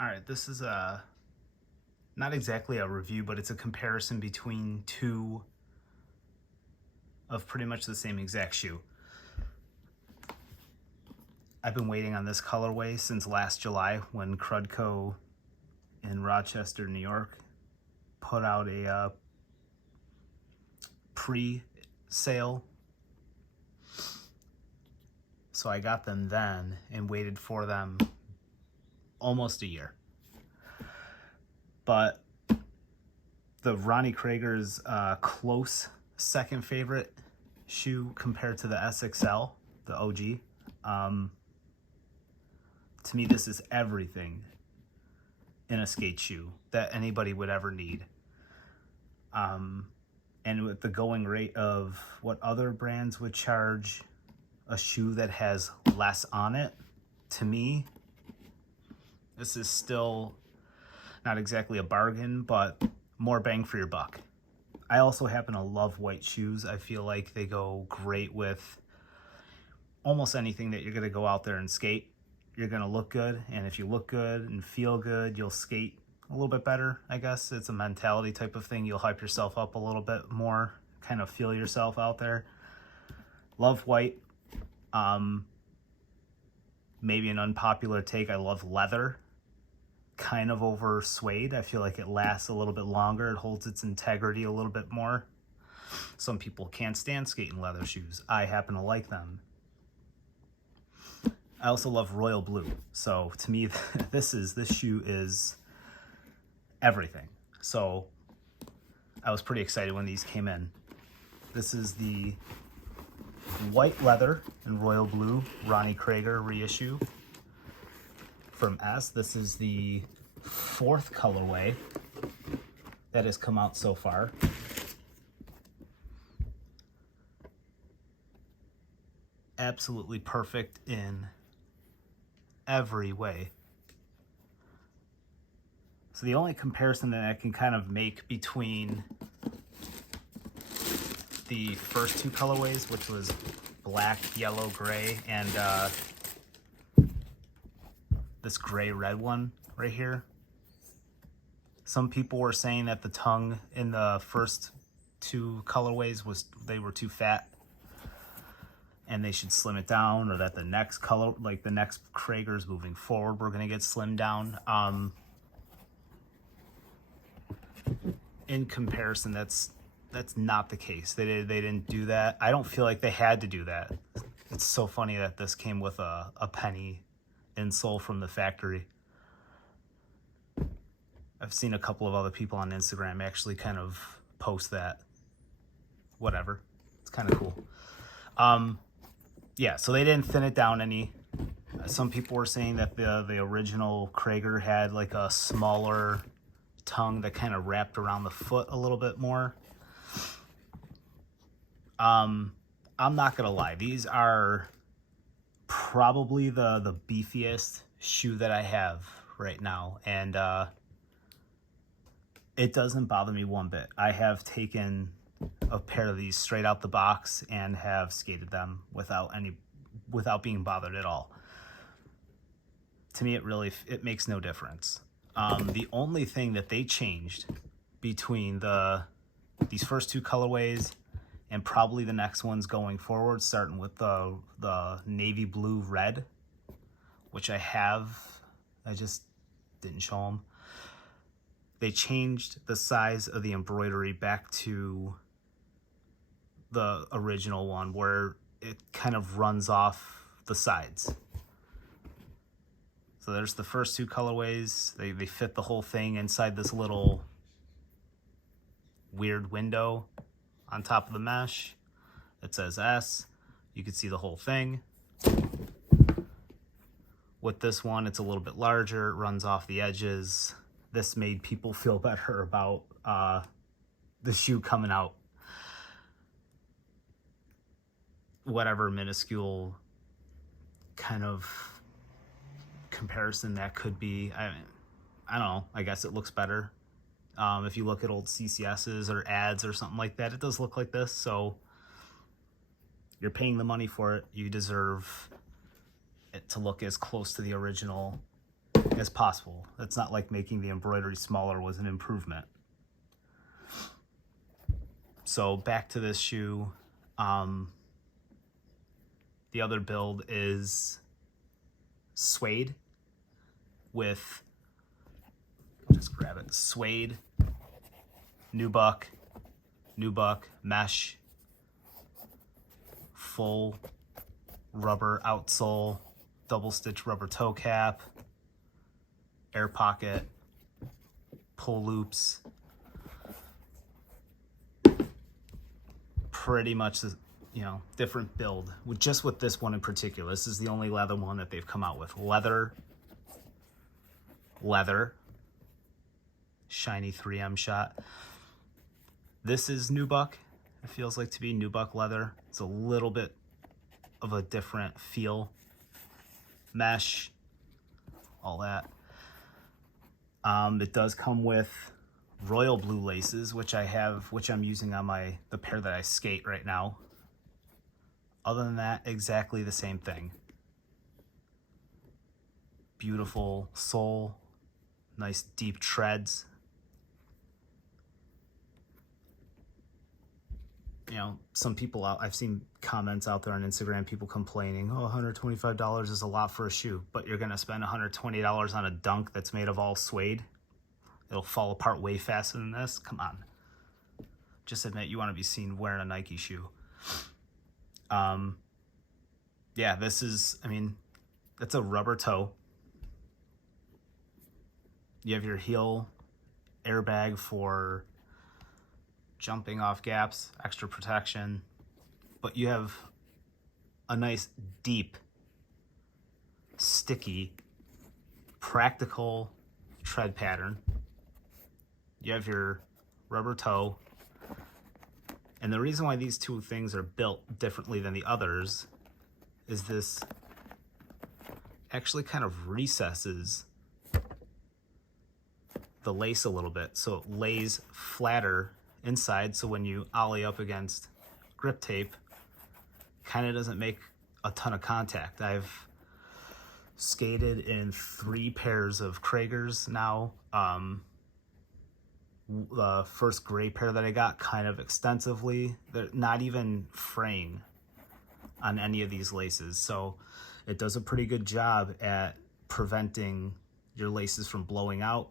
All right, this is not exactly a review, but it's a comparison between two of pretty much the same exact shoe. I've been waiting on this colorway since last July when Crudco in Rochester, New York put out a pre-sale. So I got them then and waited for them almost a year. But the Ronnie Creager's close second favorite shoe compared to the SXL, the OG. To me, this is everything in a skate shoe that anybody would ever need. And with the going rate of what other brands would charge a shoe that has less on it, to me, this is still not exactly a bargain, but more bang for your buck. I also happen to love white shoes. I feel like they go great with almost anything that you're going to go out there and skate. You're going to look good, and if you look good and feel good, you'll skate a little bit better, I guess. It's a mentality type of thing. You'll hype yourself up a little bit more, kind of feel yourself out there. Love white. Maybe an unpopular take, I love leather kind of over suede. I feel like it lasts a little bit longer. It holds its integrity a little bit more. Some people can't stand skating leather shoes. I happen to like them. I also love royal blue. So to me, this shoe is everything. So I was pretty excited when these came in. This is the white leather and royal blue Ronnie Creager reissue from S. This is the fourth colorway that has come out so far. Absolutely perfect in every way. So the only comparison that I can kind of make between the first two colorways, which was black, yellow, gray, and this gray-red one right here. Some people were saying that the tongue in the first two colorways they were too fat and they should slim it down, or that the next color, like the next Creagers moving forward, we're gonna get slimmed down. In comparison, that's not the case. They didn't do that. I don't feel like they had to do that. It's so funny that this came with a penny insole from the factory. I've seen a couple of other people on Instagram actually kind of post that. Whatever. It's kind of cool. Yeah, so they didn't thin it down any. Some people were saying that the original Creager had like a smaller tongue that kind of wrapped around the foot a little bit more. I'm not gonna lie, these are probably the beefiest shoe that I have right now, and it doesn't bother me one bit. I have taken a pair of these straight out the box and have skated them without being bothered at all. To me, it makes no difference. The only thing that they changed between these first two colorways and probably the next ones going forward, starting with the navy blue red, which I just didn't show them. They changed the size of the embroidery back to the original one, where it kind of runs off the sides. So there's the first two colorways. They fit the whole thing inside this little weird window on top of the mesh. It says S. You can see the whole thing. With this one, it's a little bit larger. It runs off the edges. This made people feel better about the shoe coming out. Whatever minuscule kind of comparison that could be, I don't know. I guess it looks better. If you look at old CCSs or ads or something like that, it does look like this. So you're paying the money for it. You deserve it to look as close to the original as possible. It's not like making the embroidery smaller was an improvement. So back to this shoe. The other build is suede with, just grab it, suede, nubuck, mesh, full rubber outsole, double stitch rubber toe cap, air pocket, pull loops. Pretty much, you know, different build just with this one in particular. This is the only leather one that they've come out with. Leather, shiny 3M shot. This is nubuck. It feels like to be nubuck leather. It's a little bit of a different feel. Mesh, all that. It does come with royal blue laces, which I'm using on the pair that I skate right now. Other than that, exactly the same thing. Beautiful sole, nice deep treads. You know, some people I've seen comments out there on Instagram, people complaining, oh, $125 is a lot for a shoe, but you're gonna spend $120 on a dunk that's made of all suede. It'll fall apart way faster than this. Come on. Just admit you want to be seen wearing a Nike shoe. Yeah, this is, I mean, it's a rubber toe. You have your heel airbag for jumping off gaps, extra protection, but you have a nice, deep, sticky, practical tread pattern. You have your rubber toe. And the reason why these two things are built differently than the others is this actually kind of recesses the lace a little bit. So it lays flatter inside. So when you ollie up against grip tape, kind of doesn't make a ton of contact. I've skated in 3 pairs of Creagers now. The first gray pair that I got kind of extensively. They're not even fraying on any of these laces. So it does a pretty good job at preventing your laces from blowing out.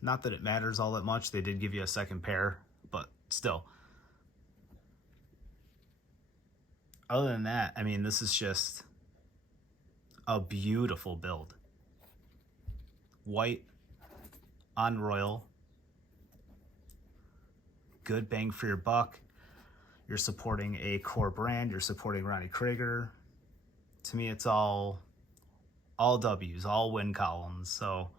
Not that it matters all that much. They did give you a second pair, but still. Other than that, I mean, this is just a beautiful build. White on royal. Good bang for your buck. You're supporting a core brand. You're supporting Ronnie Creager. To me, it's all W's, all win columns. So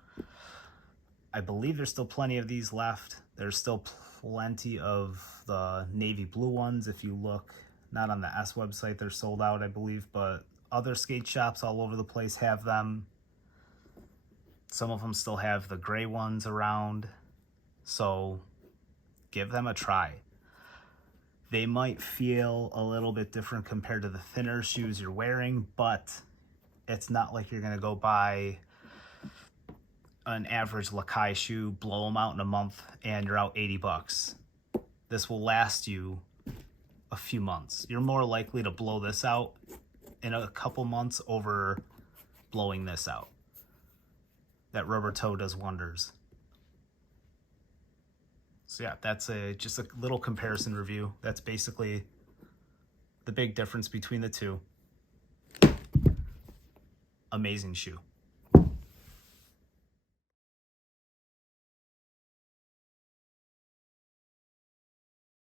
I believe there's still plenty of these left. There's still plenty of the navy blue ones. If you look, not on the S website, they're sold out, I believe, but other skate shops all over the place have them. Some of them still have the gray ones around. So give them a try. They might feel a little bit different compared to the thinner shoes you're wearing, but it's not like you're gonna go buy an average Lakai shoe, blow them out in a month, and you're out 80 bucks. This will last you a few months. You're more likely to blow this out in a couple months over blowing this out. That rubber toe does wonders. So yeah, that's just a little comparison review. That's basically the big difference between the two. Amazing shoe.